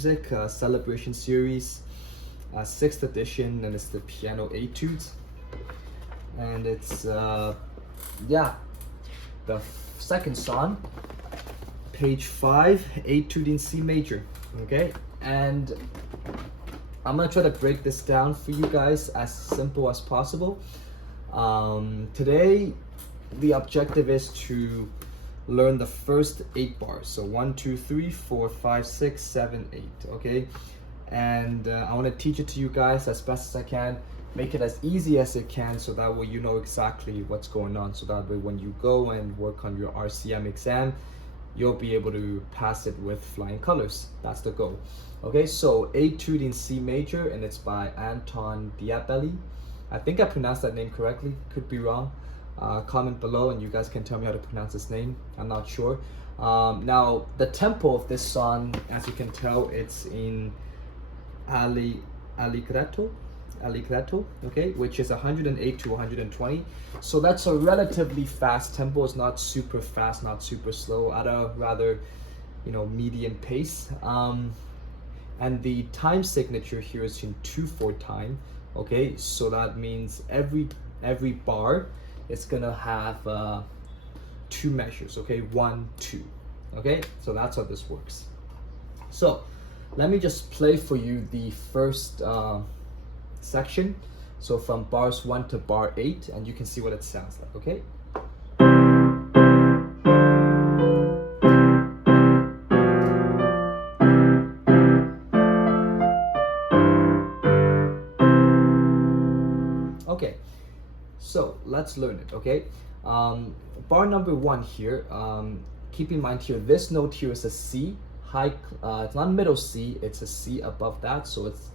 Music celebration series, 6th edition, and it's the piano Etude, and it's yeah, the second song, page 5, Etude in C major. Okay, and I'm gonna try to break this down for you guys as simple as possible. Today the objective is to learn the first 8 bars, so 1 2 3 4 5 6 7 8. Okay, and I want to teach it to you guys as best as I can, make it as easy as it can, so that way you know exactly what's going on, so that way when you go and work on your RCM exam, you'll be able to pass it with flying colors. That's the goal. Okay, so Etude in C major, and it's by Anton Diabelli. I think I pronounced that name correctly, could be wrong. Comment below and you guys can tell me how to pronounce his name. I'm not sure. Now the tempo of this song, as you can tell, it's in allegretto, okay, which is 108 to 120. So that's a relatively fast tempo. It's not super fast, not super slow, at a rather, medium pace. And the time signature here is in 2/4 time. Okay, so that means every bar, it's gonna have 2 measures. Okay, 1 2. Okay, so that's how this works. So let me just play for you the first section, so from bars 1 to bar 8, and you can see what it sounds like. Okay, okay, so let's learn it. Okay, bar number 1 here, keep in mind here, this note here is a C high, it's not middle C, it's a C above that, so it's,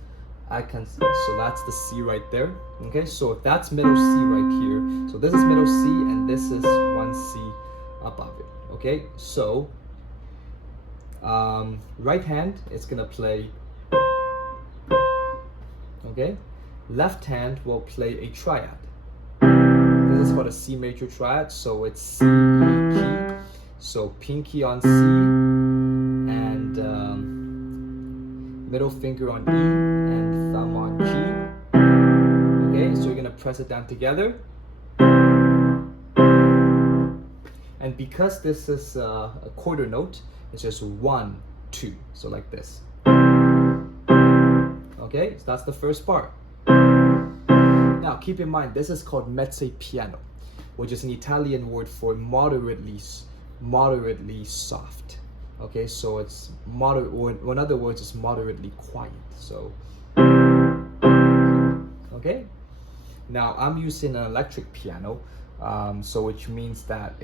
so that's the C right there. Okay, so if that's middle C right here, so this is middle C and this is 1 C above it. Okay, so right hand is gonna play, okay, left hand will play a triad. This is called a C major triad, so it's C, E, key, so pinky on C, and middle finger on E, and thumb on G. Okay, so you're gonna press it down together. And because this is a quarter note, it's just 1 2, so like this. Okay, so that's the first bar. Now keep in mind, this is called mezzo piano, which is an Italian word for moderately soft. Okay, so it's moderate, or in other words, it's moderately quiet. So okay, now I'm using an electric piano, so which means that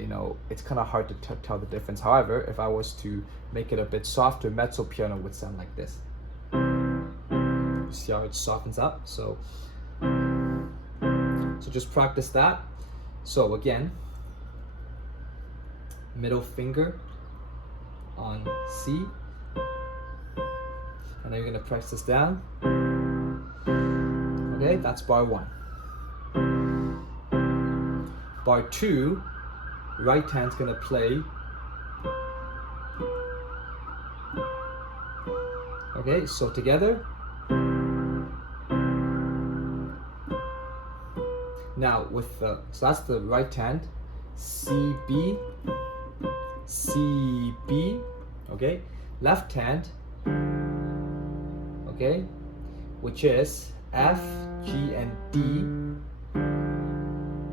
it's kind of hard to tell the difference. However, if I was to make it a bit softer, mezzo piano would sound like this. You see how it softens up? So just practice that. So again, middle finger on C, and then you're gonna press this down. Okay, that's bar 1. Bar 2, right hand's gonna play. Okay, so together. Now with so that's the right hand, C B, C B. Okay, left hand, okay, which is F, G, and D.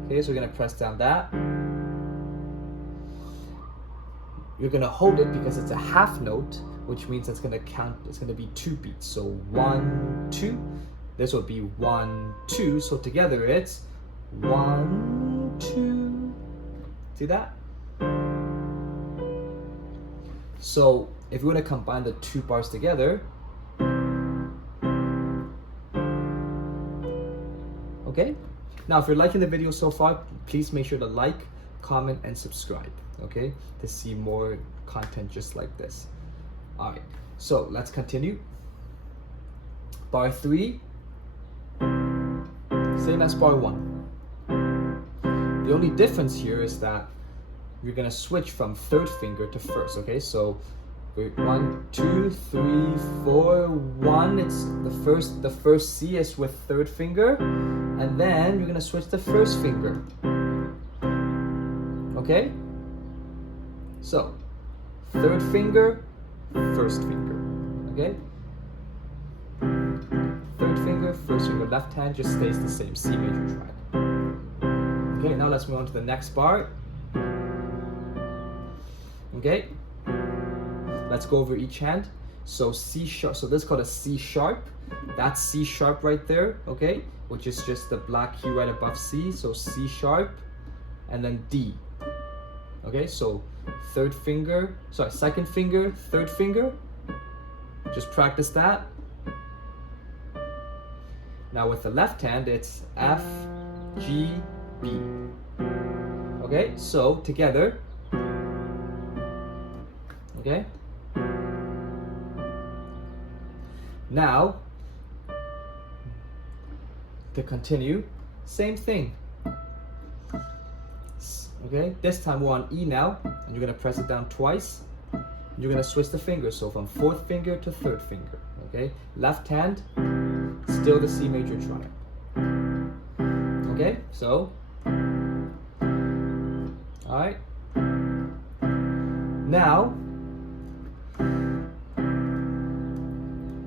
Okay, so we're gonna press down that. You're gonna hold it because it's a half note, which means it's gonna count. It's gonna be 2 beats. So 1 2. This would be 1 2. So together it's 1 2. See that? So if you want to combine the 2 bars together, okay? Now if you're liking the video so far, please make sure to like, comment, and subscribe, okay? To see more content just like this. Alright, so let's continue. Bar 3, same as bar 1. The only difference here is that you're gonna switch from 3rd finger to 1st, okay? So 1, 2, 3, 4, 1. It's the first C is with third finger, and then you're gonna switch the first finger. Okay? So, third finger, first finger. Okay? Third finger, first finger. Left hand just stays the same, C major triad. Okay, now let's move on to the next bar. Okay? Let's go over each hand. So C sharp, so this is called a C sharp. That's C sharp right there, okay? Which is just the black key right above C. So C sharp, and then D. Okay, so second finger, third finger. Just practice that. Now with the left hand, it's F, G, B. Okay, so together. Okay? Now, to continue, same thing. Okay, this time we're on E now, and you're gonna press it down twice. You're gonna switch the fingers, so from fourth finger to third finger. Okay, left hand, still the C major triad. Okay, so, all right. Now,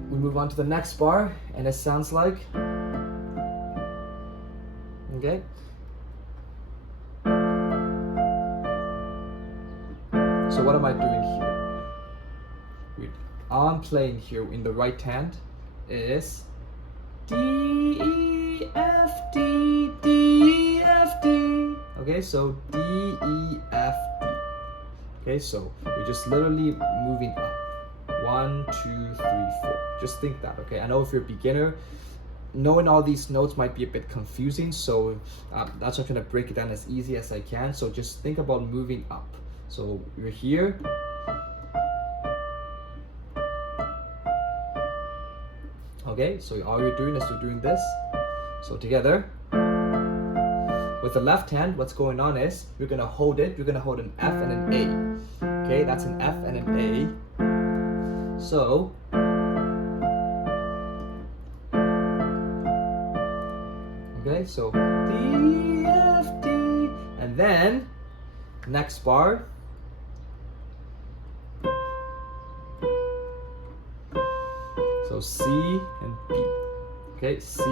we move on to the next bar, and it sounds like, okay. So what am I doing here? I'm playing here in the right hand is D, E, F, D, D, E, F, D. Okay, so D, E, F, D. Okay, so we're just literally moving up. 1, 2, 3, 4. Just think that, okay? I know if you're a beginner, knowing all these notes might be a bit confusing, so that's why I'm trying to break it down as easy as I can. So just think about moving up. So you're here. Okay, so all you're doing is you're doing this. So together. With the left hand, what's going on is you're gonna hold it. You're gonna hold an F and an A. Okay, that's an F and an A. So okay, so D, F, D, and then next bar. So C and B. Okay, C,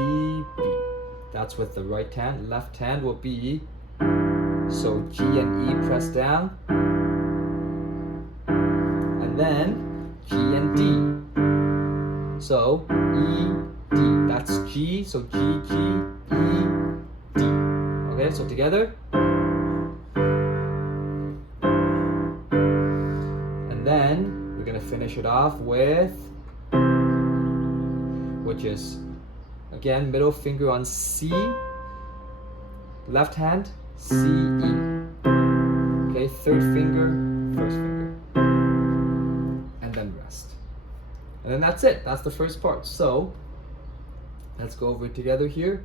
B. That's with the right hand. Left hand will be, so G and E press down. And then G and D. So E, D. That's G, so G, G, E, D. Okay, so together. And then we're gonna finish it off with, which is, again, middle finger on C, left hand, C, E. Okay, third finger, first finger. And then rest. And then that's it. That's the first part. So, let's go over it together here.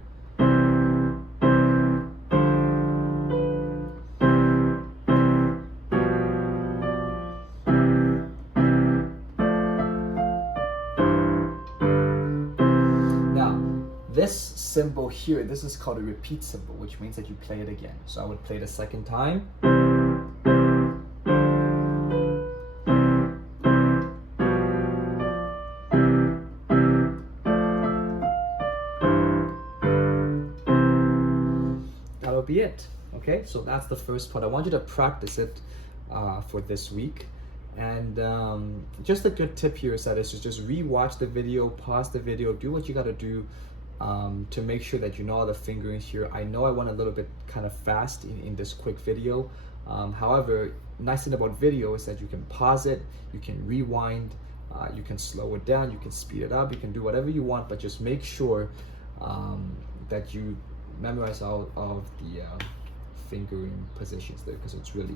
This symbol here, this is called a repeat symbol, which means that you play it again. So I would play it a second time. That'll be it. Okay, so that's the first part. I want you to practice it for this week. And just a good tip here is that is to just re-watch the video, pause the video, do what you got to do to make sure that you know all the fingerings here. I know I went a little bit kind of fast in this quick video. However, nice thing about video is that you can pause it, you can rewind, you can slow it down, you can speed it up, you can do whatever you want, but just make sure that you memorize all of the fingering positions there, because it's really